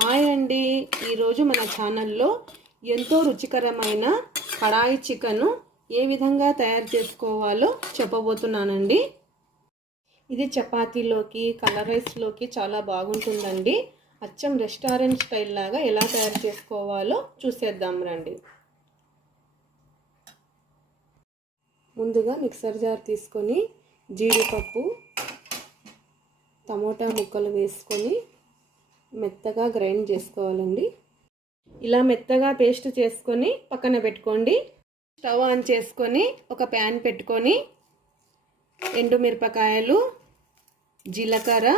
Hi అండి, ఈరోజు మన ఛానల్లో ఎంతో రుచికరమైన కడాయి చికెన్ ఏ విధంగా తయారు చేసుకోవాలో చెప్పబోతున్నానండి. ఇది చపాతీలోకి కలర్ రైస్లోకి చాలా బాగుంటుందండి. అచ్చం రెస్టారెంట్ స్టైల్ లాగా ఎలా తయారు చేసుకోవాలో చూసేద్దాం రండి. ముందుగా మిక్సర్ జార్ తీసుకొని జీడిపప్పు, టమోటా ముక్కలు వేసుకొని మెత్తగా గ్రైండ్ చేసుకోవాలండి. ఇలా మెత్తగా పేస్ట్ చేసుకొని పక్కన పెట్టుకోండి. స్టవ్ ఆన్ చేసుకొని ఒక ప్యాన్ పెట్టుకొని ఎండుమిరపకాయలు, జీలకర్ర,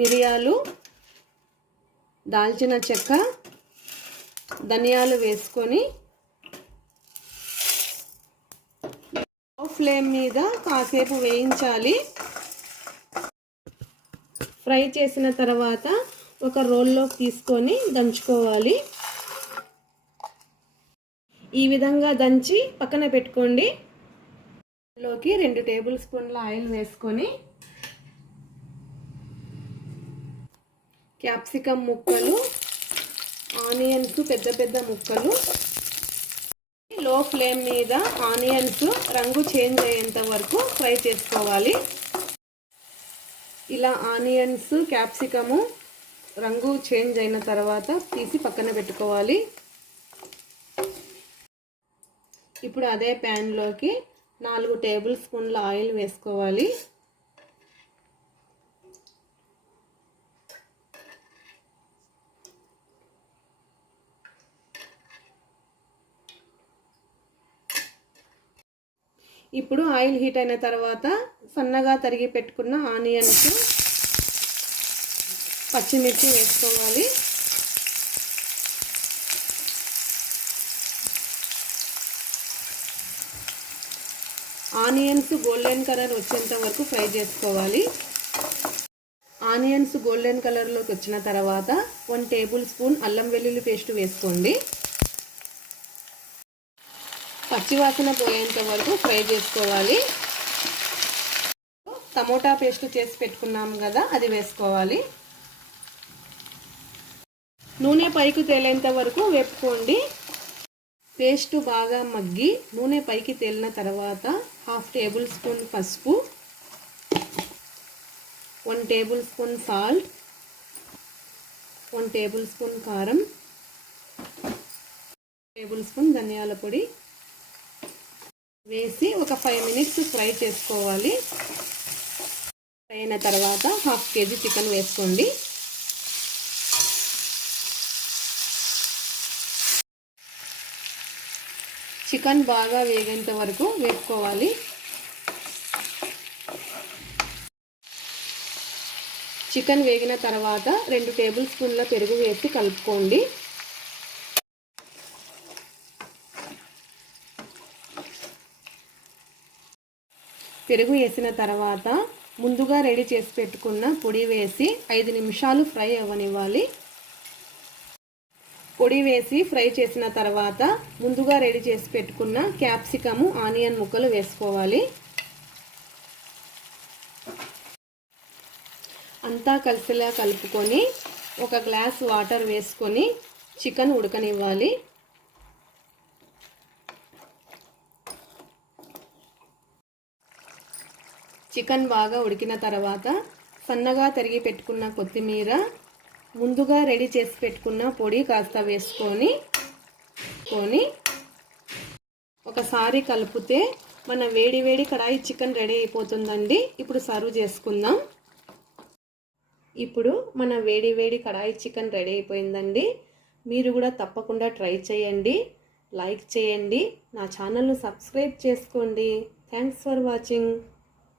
మిరియాలు, దాల్చిన చెక్క, ధనియాలు వేసుకొని ఫ్లేమ్ మీద కాసేపు వేయించాలి. ఫ్రై చేసిన తర్వాత ఒక రోల్లోకి తీసుకొని దంచుకోవాలి. ఈ విధంగా దంచి పక్కన పెట్టుకోండి. లోకి 2 టేబుల్ స్పూన్ల ఆయిల్ వేసుకొని క్యాప్సికమ్ ముక్కలు, ఆనియన్స్ పెద్ద పెద్ద ముక్కలు లో ఫ్లేమ్ మీద ఆనియన్స్ రంగు చేంజ్ అయ్యేంత వరకు ఫ్రై చేసుకోవాలి. ఇలా ఆనియన్స్, క్యాప్సికము రంగు చేంజ్ అయిన తర్వాత తీసి పక్కన పెట్టుకోవాలి. ఇప్పుడు అదే ప్యాన్లోకి 4 టేబుల్ స్పూన్ల ఆయిల్ వేసుకోవాలి. ఇప్పుడు ఆయిల్ హీట్ అయిన తర్వాత సన్నగా తరిగి పెట్టుకున్న ఆనియన్స్, పచ్చిమిర్చి వేసుకోవాలి. ఆనియన్స్ గోల్డెన్ కలర్ వచ్చేంత వరకు ఫ్రై చేసుకోవాలి. ఆనియన్స్ గోల్డెన్ కలర్లోకి వచ్చిన తర్వాత 1 టేబుల్ స్పూన్ అల్లం వెల్లుల్లి పేస్ట్ వేసుకోండి. పచ్చివాసన పోయేంత వరకు ఫ్రై చేసుకోవాలి. టమోటా పేస్ట్ చేసి పెట్టుకున్నాము కదా, అది వేసుకోవాలి. నూనె పైకి తేలేంత వరకు వేపుకోండి. పేస్ట్ బాగా మగ్గి నూనె పైకి తేలిన తర్వాత 1/2 టేబుల్ స్పూన్ పసుపు, 1 table spoon salt, 1 table spoon కారం, 1 టేబుల్ స్పూన్ ధనియాల పొడి వేసి ఒక 5 మినిట్స్ ఫ్రై చేసుకోవాలి. ఫ్రై అయిన తర్వాత 1/2 కేజీ చికెన్ వేసుకోండి. చికెన్ బాగా వేగేంత వరకు వేపుకోవాలి. చికెన్ వేగిన తర్వాత 2 టేబుల్ స్పూన్ల పెరుగు వేసి కలుపుకోండి. పెరుగు వేసిన తర్వాత ముందుగా రెడీ చేసి పెట్టుకున్న పొడి వేసి 5 నిమిషాలు ఫ్రై అవ్వనివ్వాలి. పొడి వేసి ఫ్రై చేసిన తర్వాత ముందుగా రెడీ చేసి పెట్టుకున్న క్యాప్సికము, ఆనియన్ ముక్కలు వేసుకోవాలి. అంతా కలిసిలా కలుపుకొని ఒక గ్లాస్ వాటర్ వేసుకొని చికెన్ ఉడకనివ్వాలి. చికెన్ బాగా ఉడికిన తర్వాత సన్నగా తరిగి పెట్టుకున్న కొత్తిమీర, ముందుగా రెడీ చేసి పెట్టుకున్న పొడి కాస్త వేసుకొని ఒకసారి కలిపితే మన వేడి వేడి కడాయి చికెన్ రెడీ అయిపోతుందండి. ఇప్పుడు సర్వ్ చేసుకుందాం. ఇప్పుడు మన వేడి వేడి కడాయి చికెన్ రెడీ అయిపోయిందండి. మీరు కూడా తప్పకుండా ట్రై చేయండి, లైక్ చేయండి, నా ఛానల్ను సబ్స్క్రైబ్ చేసుకోండి. Thanks for watching.